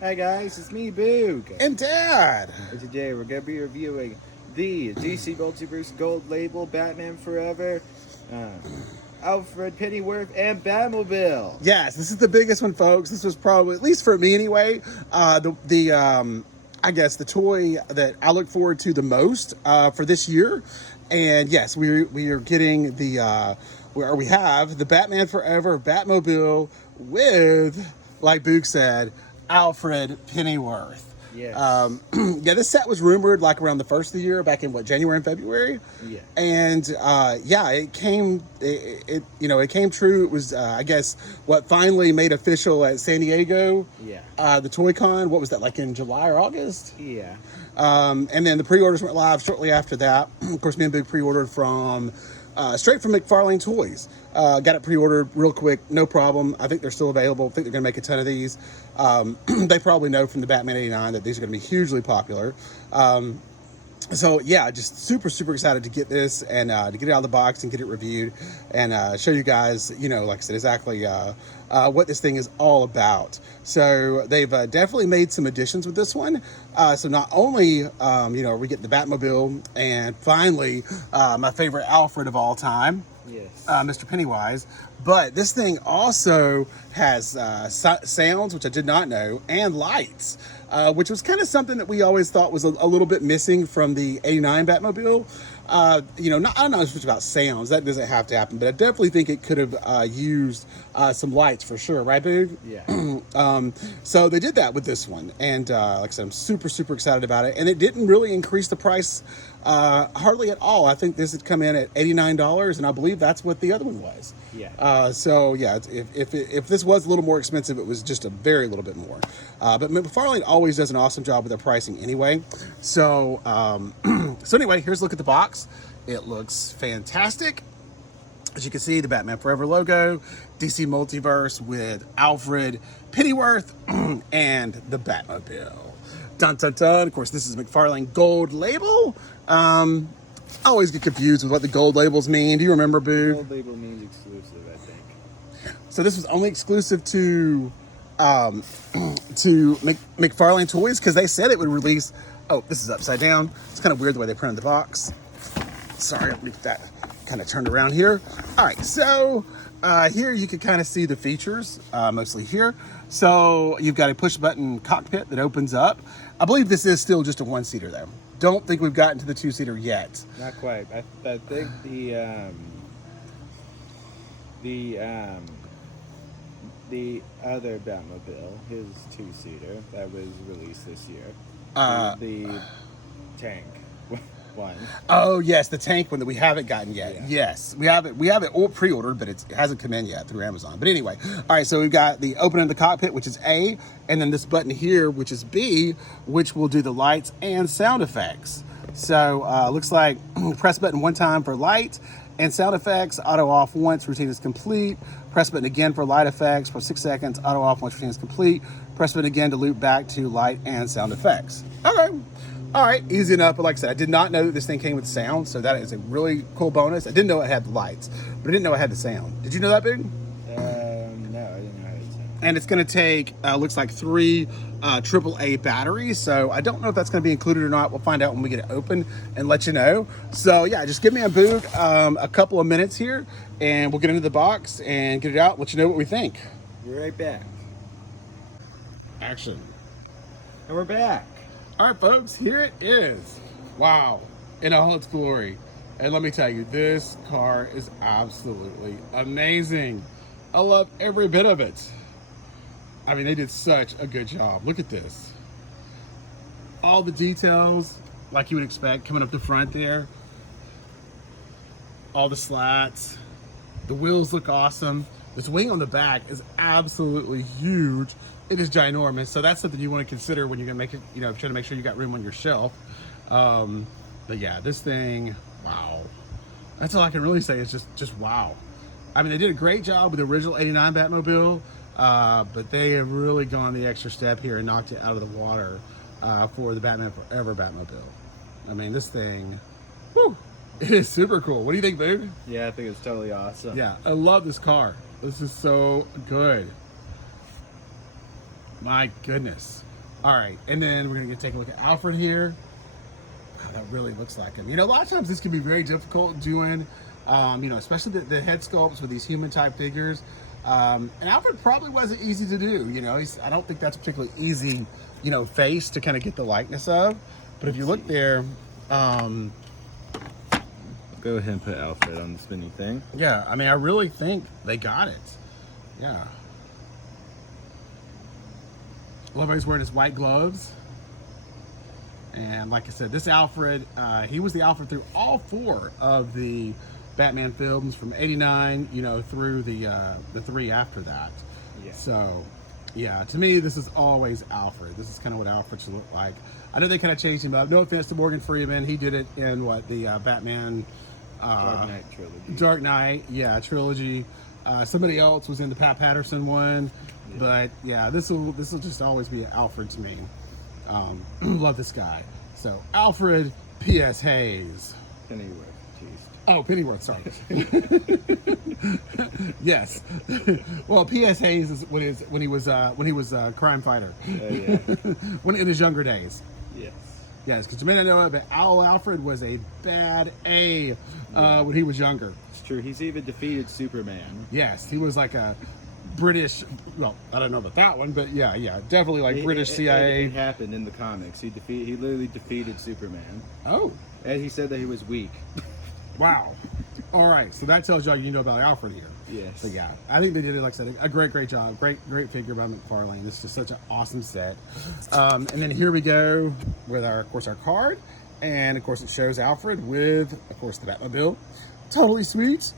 Hi guys, it's me, Boog. And Dad. And today we're going to be reviewing the DC Multiverse Gold Label Batman Forever, uh, Alfred, Pennyworth, and Batmobile. Yes, this is the biggest one, folks. This was probably, at least for me anyway, I guess the toy that I look forward to the most for this year. And yes, we are getting we have the Batman Forever Batmobile with, like Boog said, Alfred Pennyworth. Yes. Yeah, this set was rumored like around the first of the year, back in January and February. Yeah. And yeah, it came true. It was I guess what finally made official at San Diego. Yeah. The Toy Con. What was that, like in July or August? Yeah. And then the pre-orders went live shortly after that. Of course, me and Big pre-ordered from straight from McFarlane Toys. Got it pre-ordered real quick, no problem. I think they're still available. I think they're going to make a ton of these. They probably know from the Batman '89 that these are going to be hugely popular. So yeah, just super excited to get this and to get it out of the box and get it reviewed and show you guys, like I said, exactly what this thing is all about. So they've definitely made some additions with this one. So not only are we getting the Batmobile and finally my favorite Alfred of all time, Yes. Mr. Pennywise, but this thing also has sounds, which I did not know, and lights, which was kind of something that we always thought was a little bit missing from the '89 Batmobile. I don't know as much about sounds. That doesn't have to happen, but I definitely think it could have used some lights for sure, right, Boog? Yeah. So they did that with this one, and like I said, I'm super excited about it. And it didn't really increase the price hardly at all. I think this had come in at $89, and I believe that's what the other one was. Yeah. So yeah, if this was a little more expensive, it was just a very little bit more. But McFarlane always does an awesome job with their pricing anyway. So so anyway, here's a look at the box. It looks fantastic. As you can see, the Batman Forever logo, DC Multiverse with Alfred, Pennyworth, and the Batmobile. Dun dun dun. Of course, this is McFarlane Gold Label. I always get confused with what the gold labels mean. Do you remember, Boo? Gold label means exclusive, I think. So this was only exclusive to McFarlane Toys, because they said it would release. Oh, this is upside down. It's kind of weird the way they printed the box. Sorry, let me get that kind of turned around here. All right, so here you can kind of see the features, mostly here. So you've got a push button cockpit that opens up. I believe this is still just a one-seater though. Don't think we've gotten to the two-seater yet. Not quite. I think the other Batmobile, his two-seater that was released this year, the tank one. Oh yes, the tank one that we haven't gotten yet. Yeah. Yes, we have it all pre-ordered, but it hasn't come in yet through Amazon. But anyway, all right. So we've got the opening of the cockpit, which is A, and then this button here, which is B, which will do the lights and sound effects. So looks like press button one time for light and sound effects. Auto off once routine is complete. Press button again for light effects for 6 seconds. Auto off once routine is complete. Press button again to loop back to light and sound effects. Okay. All right, easy enough. But like I said, I did not know that this thing came with sound, so that is a really cool bonus. I didn't know it had the lights, but I didn't know it had the sound. Did you know that, Big? No, I didn't know how to sound. And it's going to take, looks like 3 AAA batteries. So I don't know if that's going to be included or not. We'll find out when we get it open and let you know. So yeah, just give me a Boog a couple of minutes here, and we'll get into the box and get it out. Let you know what we think. We're right back. Action. And we're back. All right, folks, here it is. Wow, in all its glory. And let me tell you, this car is absolutely amazing. I love every bit of it. I mean, they did such a good job. Look at this. All the details, like you would expect, coming up the front there. All the slats. The wheels look awesome. This wing on the back is absolutely huge. It is ginormous, so that's something you want to consider when you're gonna make it, trying to make sure you got room on your shelf. But yeah, this thing, wow. That's all I can really say is just wow. I mean, they did a great job with the original '89 Batmobile, but they have really gone the extra step here and knocked it out of the water for the Batman Forever Batmobile. I mean, this thing, whew, it is super cool. What do you think, babe? Yeah, I think it's totally awesome. Yeah, I love this car. This is so good. My goodness. All right, and then we're gonna take a look at Alfred here. Wow, that really looks like him. You know, a lot of times this can be very difficult doing, you know, especially the head sculpts with these human type figures. And Alfred probably wasn't easy to do. You know, I don't think that's a particularly easy, you know, face to kind of get the likeness of. But if you look there, Go ahead and put Alfred on the spinny thing. yeah, I mean, I really think they got it. Yeah. Love how he's wearing his white gloves. And like I said, this Alfred, he was the Alfred through all 4 of the Batman films from '89, you know, through the 3 after that. Yeah. So, yeah, to me, this is always Alfred. This is kind of what Alfred should look like. I know they kind of changed him up. No offense to Morgan Freeman. He did it in what, the Batman... Dark Knight trilogy. Dark Knight, yeah, trilogy. Somebody else was in the Pat Patterson one. Yeah. But, yeah, this will just always be Alfred to me. Love this guy. So, Alfred P.S. Hayes. Pennyworth. Oh, Pennyworth, sorry. Yes. Well, P.S. Hayes is when he was a crime fighter. Yeah. When in his younger days. Yes. Yes, because you may not know it, but Alfred was a bad A when he was younger. It's true. He's even defeated Superman. Yes, he was like a British. Well, I don't know about that one, but yeah, definitely like British CIA. It happened in the comics. He literally defeated Superman. Oh. And he said that he was weak. Wow. All right, so that tells you all you know about Alfred here. Yes. So yeah, I think they did it, like I said, a great job. Great figure by McFarlane. This is just such an awesome set. And then here we go with of course, our card. And of course it shows Alfred with, of course, the Batmobile. Totally sweet.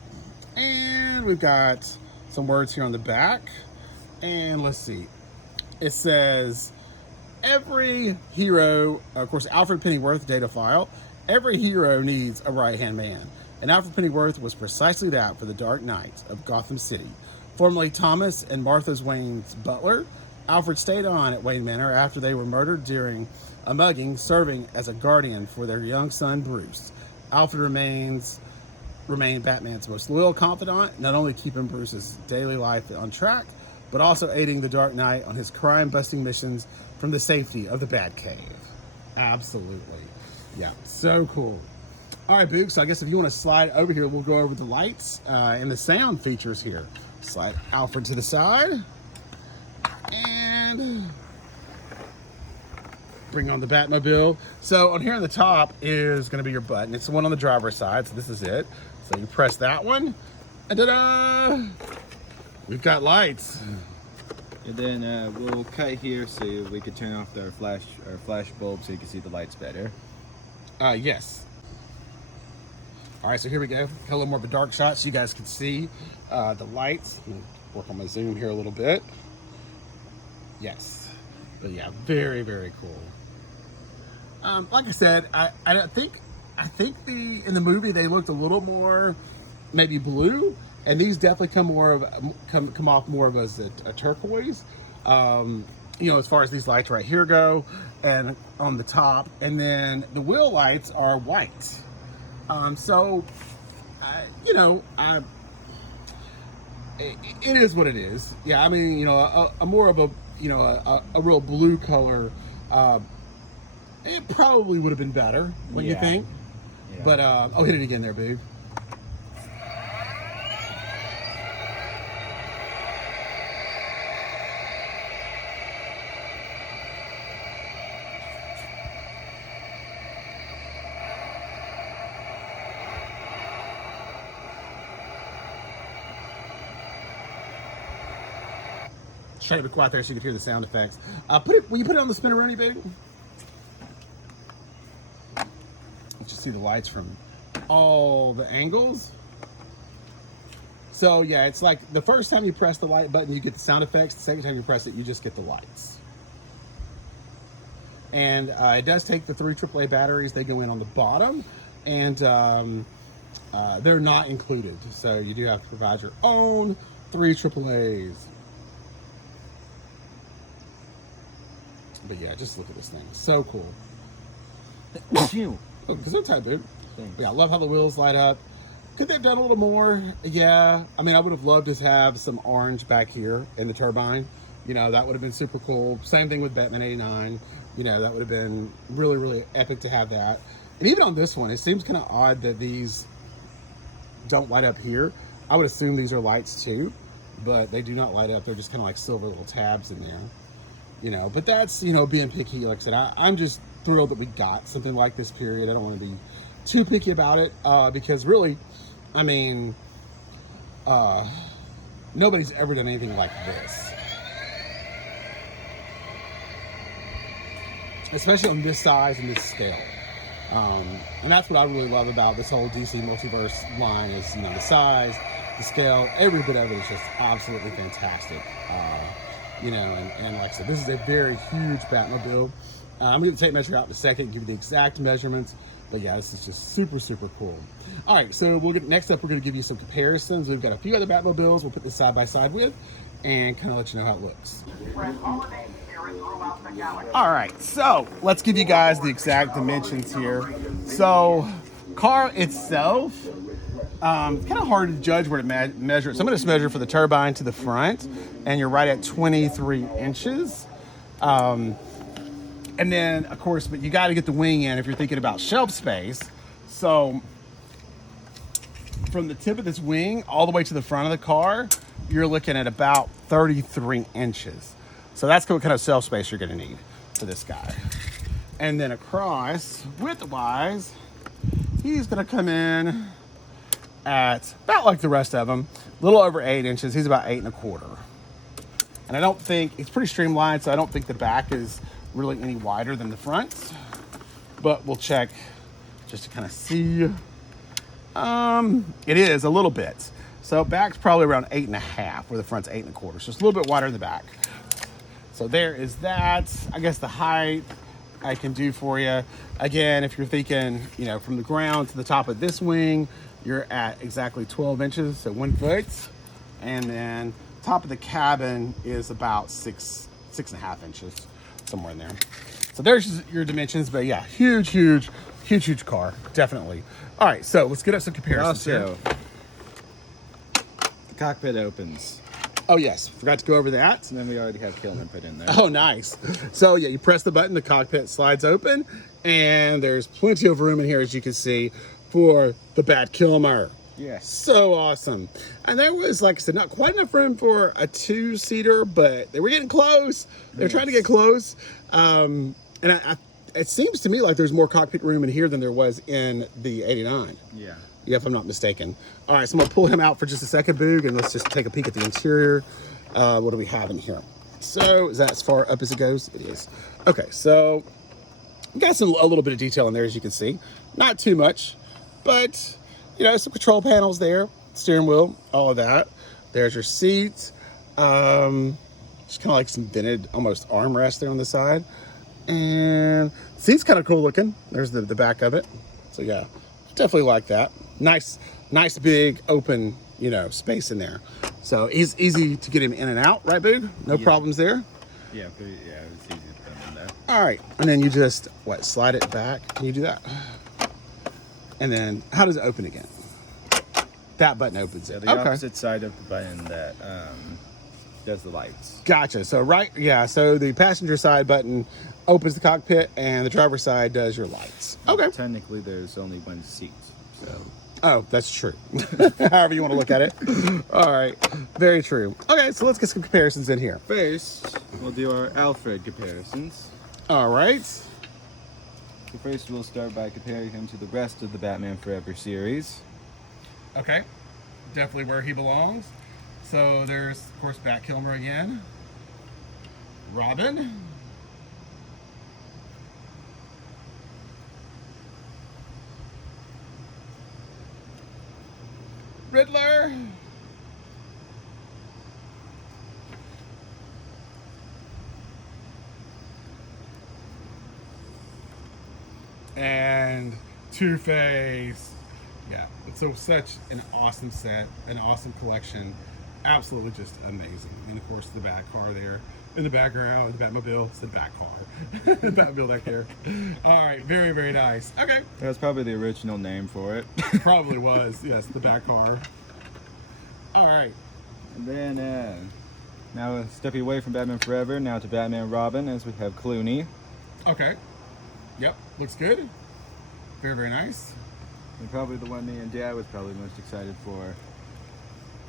And we've got some words here on the back. And let's see. It says, every hero, of course, Alfred Pennyworth data file. Every hero needs a right-hand man. And Alfred Pennyworth was precisely that for the Dark Knight of Gotham City. Formerly Thomas and Martha Wayne's butler, Alfred stayed on at Wayne Manor after they were murdered during a mugging, serving as a guardian for their young son, Bruce. Alfred remained Batman's most loyal confidant, not only keeping Bruce's daily life on track, but also aiding the Dark Knight on his crime-busting missions from the safety of the Batcave. Absolutely. Yeah, so cool. All right, Boog, so I guess if you want to slide over here, we'll go over the lights and the sound features here. Slide Alfred to the side. And bring on the Batmobile. So on here on the top is going to be your button. It's the one on the driver's side, so this is it. So you press that one, and ta-da! We've got lights. And then we'll cut here so we can turn off our flash bulb so you can see the lights better. Yes. All right, so here we go. A little more of a dark shot so you guys can see the lights. Work on my zoom here a little bit. Yes. But yeah, very cool. Like I said, I think in the movie they looked a little more maybe blue, and these definitely come off more of as a turquoise. You know, as far as these lights right here go, and on the top, and then the wheel lights are white. So, you know, it is what it is. Yeah, I mean, you know, a more of a, you know, a real blue color, it probably would have been better, what you think? Yeah. But, oh, hit it again there, babe. Try to be quiet there so you can hear the sound effects. Will you put it on the spinneroonie, baby? Let's just see the lights from all the angles. So yeah, it's like the first time you press the light button, you get the sound effects. The second time you press it, you just get the lights. And it does take the 3 AAA batteries. They go in on the bottom, and they're not included. So you do have to provide your own 3 AAAs. But yeah, just look at this thing. So cool. Oh, so tight, dude. Yeah, I love how the wheels light up. Could they have done a little more? Yeah. I mean, I would have loved to have some orange back here in the turbine. You know, that would have been super cool. Same thing with Batman 89. You know, that would have been really, really epic to have that. And even on this one, it seems kind of odd that these don't light up here. I would assume these are lights too, but they do not light up. They're just kind of like silver little tabs in there. You know, but that's, you know, being picky. Like I said, I'm just thrilled that we got something like this, period. I don't want to be too picky about it, because really, I mean, nobody's ever done anything like this. Especially on this size and this scale. And that's what I really love about this whole DC Multiverse line is, you know, the size, the scale, every bit of it is just absolutely fantastic. You know, and like I said, this is a very huge Batmobile. I'm going to take measure out in a second and give you the exact measurements. But yeah, this is just super, super cool. All right, so next up, we're going to give you some comparisons. We've got a few other Batmobiles we'll put this side by side with and kind of let you know how it looks. All right, so let's give you guys the exact dimensions here. So, car itself, it's kind of hard to judge where to measure it. So I'm going to just measure for the turbine to the front, and you're right at 23 inches. And then, of course, but you got to get the wing in if you're thinking about shelf space. So from the tip of this wing all the way to the front of the car, you're looking at about 33 inches. So that's what kind of shelf space you're going to need for this guy. And then across, width-wise, he's going to come in at about like the rest of them, a little over 8 inches. He's about 8 1/4. And I don't think, it's pretty streamlined, so I don't think the back is really any wider than the front. But we'll check just to kind of see. It is a little bit. So back's probably around 8 1/2, where the front's 8 1/4. So it's a little bit wider in the back. So there is that. I guess the height I can do for you. Again, if you're thinking, you know, from the ground to the top of this wing, you're at exactly 12 inches, so 1 foot. And then top of the cabin is about 6 1/2 inches, somewhere in there. So there's your dimensions, but yeah, huge, huge, huge, huge car, definitely. All right, so let's get up some comparisons Also, here. the cockpit opens. Oh yes, forgot to go over that. And then we already have Kilmer put in there. Oh, nice. So yeah, you press the button, the cockpit slides open, and there's plenty of room in here, as you can see, for the Bat-Kilmer. Yes. So awesome. And there was, like I said, not quite enough room for a 2-seater, but they were getting close. They're trying to get close. And it seems to me like there's more cockpit room in here than there was in the 89. Yeah. Yeah, if I'm not mistaken. All right, so I'm gonna pull him out for just a second, Boog, and let's just take a peek at the interior. What do we have in here? So, is that as far up as it goes? It is. Okay, so we got a little bit of detail in there, as you can see. Not too much, but, you know, some control panels there, steering wheel, all of that. There's your seats. Just kind of like some vented, almost armrest there on the side. And seat's kind of cool looking. There's the back of it. So, yeah, definitely like that. Nice, big, open, you know, space in there. So it's easy to get him in and out, right, Boog? No problems there? Yeah, it's easy to put him in there. All right, and then you just, slide it back. Can you do that? And then, how does it open again? That button opens it. The opposite side of the button that does the lights. Gotcha. So, so the passenger side button opens the cockpit, and the driver's side does your lights. Okay. Technically, there's only one seat, so... Oh, that's true. However you want to look at it. All right. Very true. Okay, so let's get some comparisons in here. First, we'll do our Alfred comparisons. All right. So first, we'll start by comparing him to the rest of the Batman Forever series. Okay. Definitely where he belongs. So there's, of course, Bat-Kilmer again. Robin. Riddler. And Two-Face. Yeah, it's such an awesome set, an awesome collection. Absolutely just amazing. And of course the Bat car there in the background, the Batmobile, it's the Bat car. The Batmobile back there. All right, very, very nice. Okay. That was probably the original name for it. Probably was, yes, the Bat car. All right. And then Now stepping away from Batman Forever, now to Batman Robin, as we have Clooney. Okay. Yep, looks good. Very, very nice. And probably the one me and Dad was probably most excited for,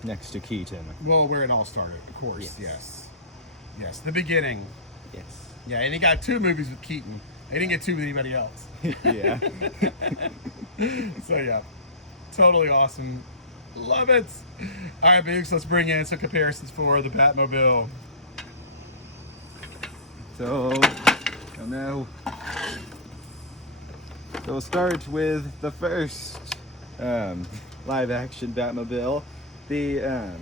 next to Keaton. Well, where it all started, of course. Yes. Yes, the beginning. Yes. Yeah, and he got 2 movies with Keaton. He didn't get 2 with anybody else. Yeah. So yeah, totally awesome. Love it. All right, Biggs, let's bring in some comparisons for the Batmobile. So now, so we'll start with the first live-action Batmobile, the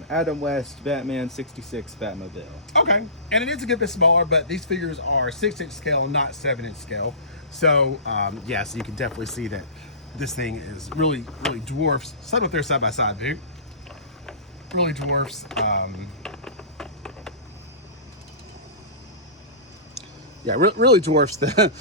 Adam West Batman '66 Batmobile. Okay, and it is a good bit smaller, but these figures are 6-inch scale, not 7-inch scale. So yeah, so you can definitely see that this thing is really dwarfs. Slide up there side by side, dude. Really dwarfs. Yeah, really dwarfs the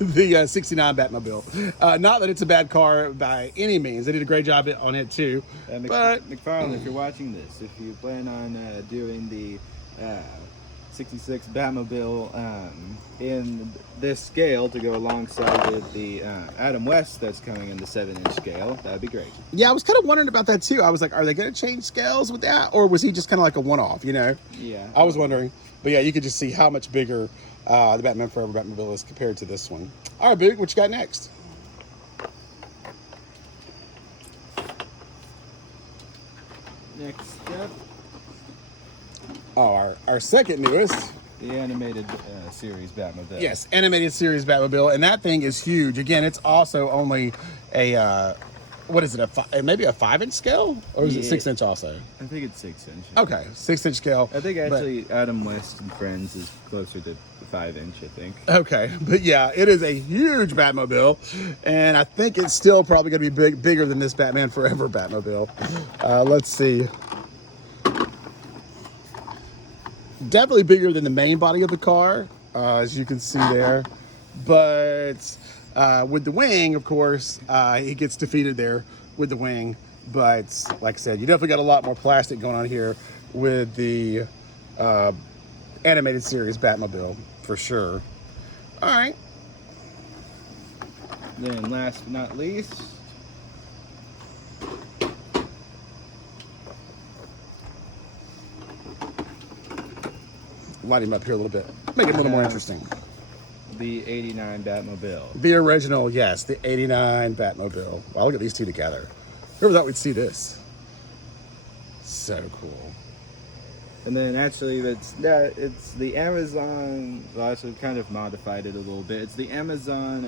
the '69 Batmobile. Not that it's a bad car by any means. They did a great job on it too. But McFarlane, if you're watching this, if you plan on doing the '66 Batmobile in this scale to go alongside with the Adam West that's coming in the 7-inch scale, that'd be great. yeah, I was kind of wondering about that too. I was like, are they going to change scales with that, or was he just kind of like a one-off? You know? Yeah. I was wondering, but yeah, you could just see how much bigger the Batman Forever Batmobile is compared to this one. All right, Boog, what you got next? Next step, Oh, our second newest. the animated series Batmobile. Yes, animated series Batmobile, and that thing is huge. Again, it's also only a what is it? Maybe a 5-inch scale, or is it 6-inch also? I think it's 6-inch. Okay, 6-inch scale. I think actually Adam West and Friends is closer to 5-inch, I think. Okay, but yeah, it is a huge Batmobile, and I think it's still probably going to be bigger than this Batman Forever Batmobile. Let's see. Definitely bigger than the main body of the car, as you can see there. But with the wing, of course, he gets defeated there with the wing. But like I said, you definitely got a lot more plastic going on here with the animated series Batmobile, for sure. All right. Then last but not least, Light him up here a little bit. Make it a little more interesting. the '89 Batmobile. The original, yes, the '89 Batmobile. Wow, look at these two together. Whoever thought we'd see this? So cool. And then actually, it's the Amazon. Well, actually, kind of modified it a little bit. It's the Amazon.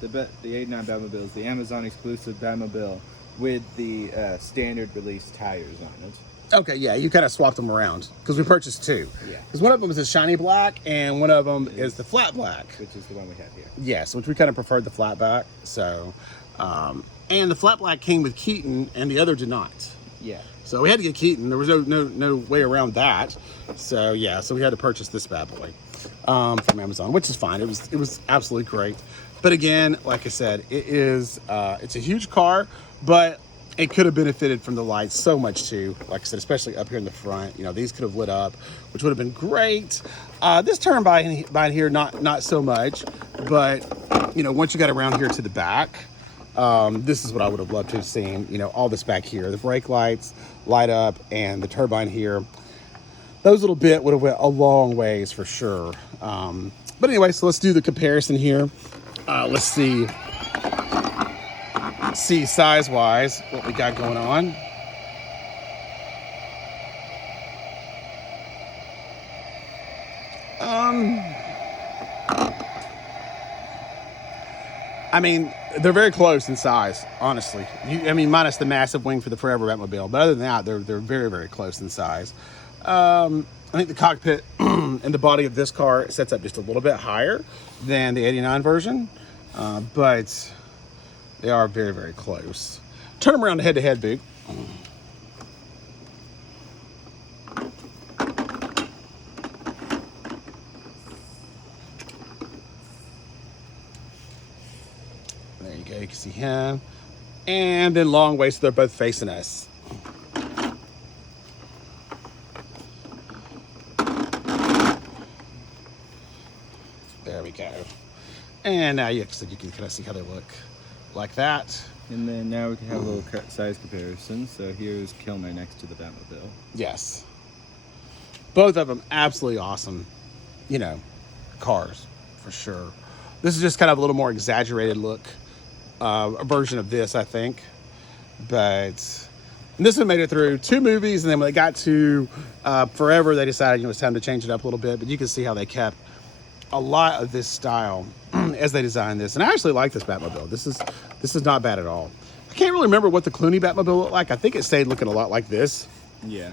The '89 Batmobile is the Amazon exclusive Batmobile with the standard release tires on it. Okay, yeah, you kind of swapped them around because we purchased 2. Yeah. Because one of them is a shiny black and one of them is the flat black. Which is the one we have here. Yes, which we kind of preferred the flat black. So, and the flat black came with Keaton and the other did not. Yeah. So we had to get Keaton. There was no way around that. So yeah, so we had to purchase this bad boy from Amazon, which is fine. It was absolutely great. But again, like I said, it's a huge car, but it could have benefited from the lights so much too. Like I said, especially up here in the front. You know, these could have lit up, which would have been great. This turbine here, not so much. But you know, once you got around here to the back, this is what I would have loved to have seen. You know, all this back here, the brake lights light up, and the turbine here. Those little bit would have went a long ways for sure. But anyway, so let's do the comparison here. Let's see size-wise what we got going on. I mean, they're very close in size, honestly. I mean, minus the massive wing for the Forever Batmobile, but other than that, they're very, very close in size. I think the cockpit and the body of this car sets up just a little bit higher than the '89 version, but they are very, very close. Turn them around head-to-head, Boog. There you go, you can see him. And then long way, so they're both facing us. we go. And now, so you can kind of see how they look like that. And then now we can have a little size comparison. So here's Kilmer next to the Batmobile. Yes. Both of them absolutely awesome, cars, for sure. This is just kind of a little more exaggerated look, a version of this, I think. But this one made it through 2 movies, and then when they got to Forever, they decided, it's time to change it up a little bit. But you can see how they kept a lot of this style as they designed this. And I actually like this Batmobile. This is not bad at all. I can't really remember what the Clooney Batmobile looked like. I think it stayed looking a lot like this. Yeah.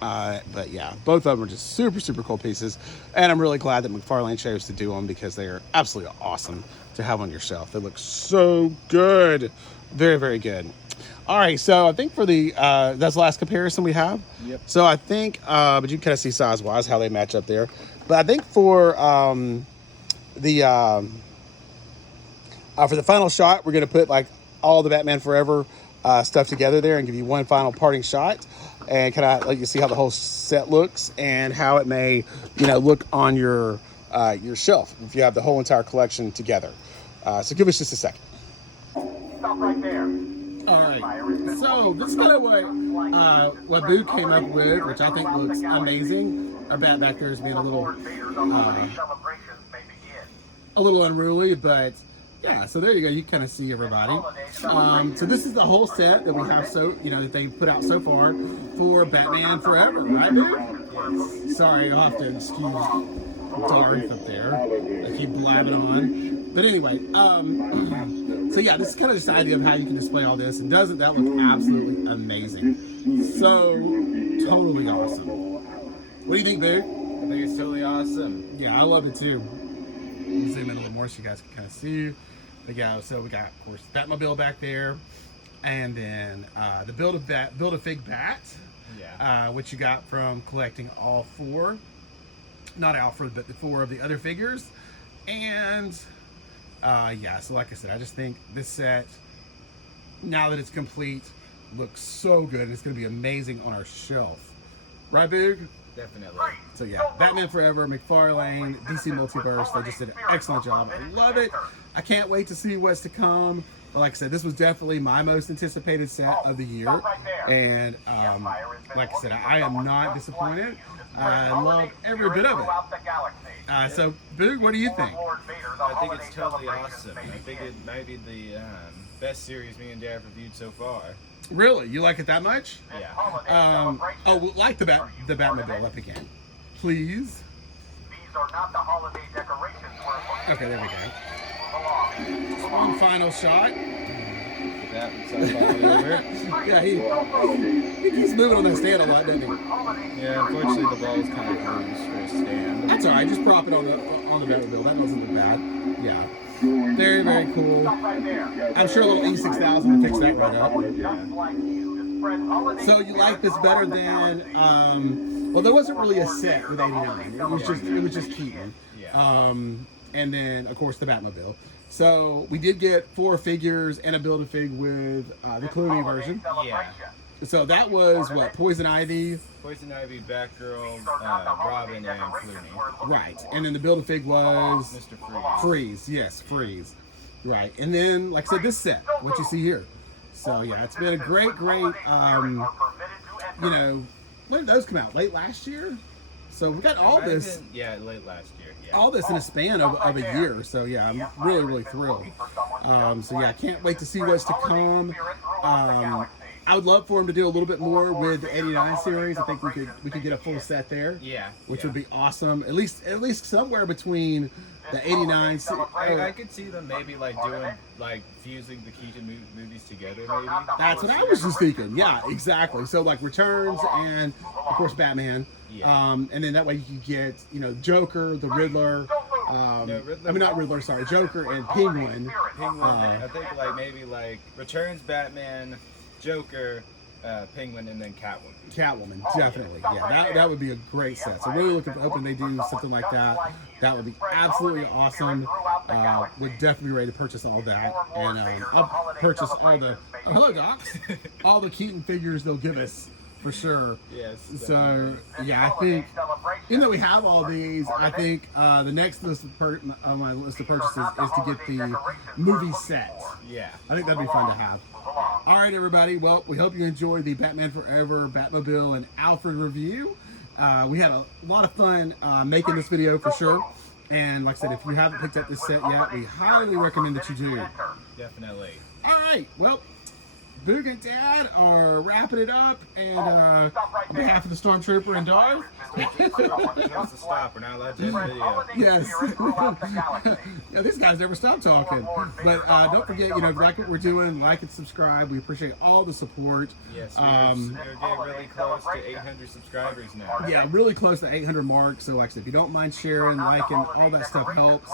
But yeah, both of them are just super, super cool pieces. And I'm really glad that McFarlane chose to do them because they are absolutely awesome to have on your shelf. They look so good. Very, very good. All right, so I think for that's the last comparison we have. Yep. So I think, but you can kind of see size-wise how they match up there. But I think for the final shot, we're going to put like all the Batman Forever stuff together there and give you one final parting shot and kind of let you see how the whole set looks and how it may, look on your shelf if you have the whole entire collection together. So give us just a second. Stop right there. All right, so this is kind of what Boo came up with, which I think looks amazing. Our bat back there is being a little unruly, but yeah. So there you go. You kind of see everybody. So this is the whole set that we have. That they put out so far for Batman Forever, right, Boo? Yes. Sorry, you'll have to excuse Darth up there. I keep blabbing on. But anyway, so yeah, this is kind of just the idea of how you can display all this. And doesn't that look absolutely amazing? So totally awesome. What do you think, Boo? I think it's totally awesome. Yeah, I love it too. Zoom in a little more so you guys can kind of see. But yeah, so we got, of course, Batmobile back there. And then the Build-A-Fig Bat. Yeah. Which you got from collecting all 4. Not Alfred, but the 4 of the other figures. And yeah, so like I said, I just think this set, now that it's complete, looks so good. And it's going to be amazing on our shelf. Right, Boog? Definitely. So yeah, Batman Forever, McFarlane, DC Multiverse, they just did an excellent job. I love it. I can't wait to see what's to come. But like I said, this was definitely my most anticipated set of the year. And like I said, I am not disappointed. I love every bit of it. So, Boog, what do you think? I think it's totally awesome. I think it might be the best series me and Dad have reviewed so far. Really? You like it that much? Yeah. Like the Batmobile up again. Please. These are not the holiday decorations we're Okay, there we go. Just one final shot. Yeah, he keeps moving on that stand a lot, doesn't he? Yeah, unfortunately the ball is kind of loose for a stand. That's alright, just prop it on the Batmobile. That doesn't look bad. Yeah. Very, very cool. I'm sure a little E6000 will fix that right up. Yeah. So you like this better than well, there wasn't really a set with 89. It was just Keaton. And then of course the Batmobile. So we did get 4 figures and a Build-A-Fig with the Clooney version. Yeah. So that was what, Poison Ivy? Poison Ivy, Batgirl, Robin, and Clooney. Right. And then the Build-A-Fig was Mr. Freeze. Freeze, yes, Freeze. Right. And then, like I said, this set, what you see here. So yeah, it's been a great, when did those come out? Late last year? So we got all this. Yeah, late last year. Yeah. All this in a span of a year. So yeah, I'm really, really thrilled. So yeah, I can't wait to see what's to come. I would love for him to do a little bit more with the 89 series. I think we could get a full set there. Yeah. Which would be awesome. At least somewhere between the 89. I could see them maybe fusing the Keaton movies together. Maybe. That's what I was just thinking. Yeah, exactly. So like Returns and of course Batman. Yeah. And then that way you can get Joker, the Riddler. Not Riddler. Sorry, Joker and Penguin. I think maybe Returns, Batman, Joker, Penguin, and then Catwoman. Catwoman, definitely. Yeah, that would be a great set. So really hoping they do something like that. That would be absolutely awesome. Would definitely be ready to purchase all that. And I'll purchase all the, hello docs, all the Keaton figures they'll give us for sure. Yes. So yeah, I think even though we have all these, I think the next list of my list of purchases is to get the movie set. Yeah. I think that'd be fun to have. All right, everybody. Well, we hope you enjoyed the Batman Forever, Batmobile, and Alfred review. We had a lot of fun making this video for sure. And like I said, if you haven't picked up this set yet, we highly recommend that you do. Definitely. All right. Well, Boog and Dad are wrapping it up, and on behalf of the Stormtrooper and Darth. He has to stop. We're not allowed to end video. Yes. Yeah, these guys never stop talking. But don't forget, if you like what we're doing, like and subscribe. We appreciate all the support. Yes, we're getting really close to 800 subscribers now. Yeah, really close to 800 mark. So like I said, if you don't mind sharing, liking, all that stuff helps.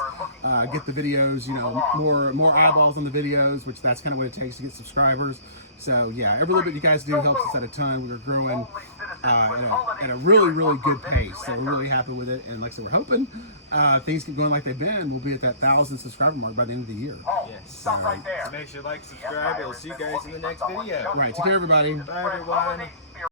Get the videos, more eyeballs on the videos, which that's kind of what it takes to get subscribers. So yeah, every little bit you guys do helps us at a ton. We're growing at a really, really good pace. So we're really happy with it. And like I said, we're hoping things keep going like they've been. We'll be at that 1,000 subscriber mark by the end of the year. Yes. All right. So make sure to like, subscribe. We'll see you guys in the next video. All right, take care, everybody. Bye, everyone.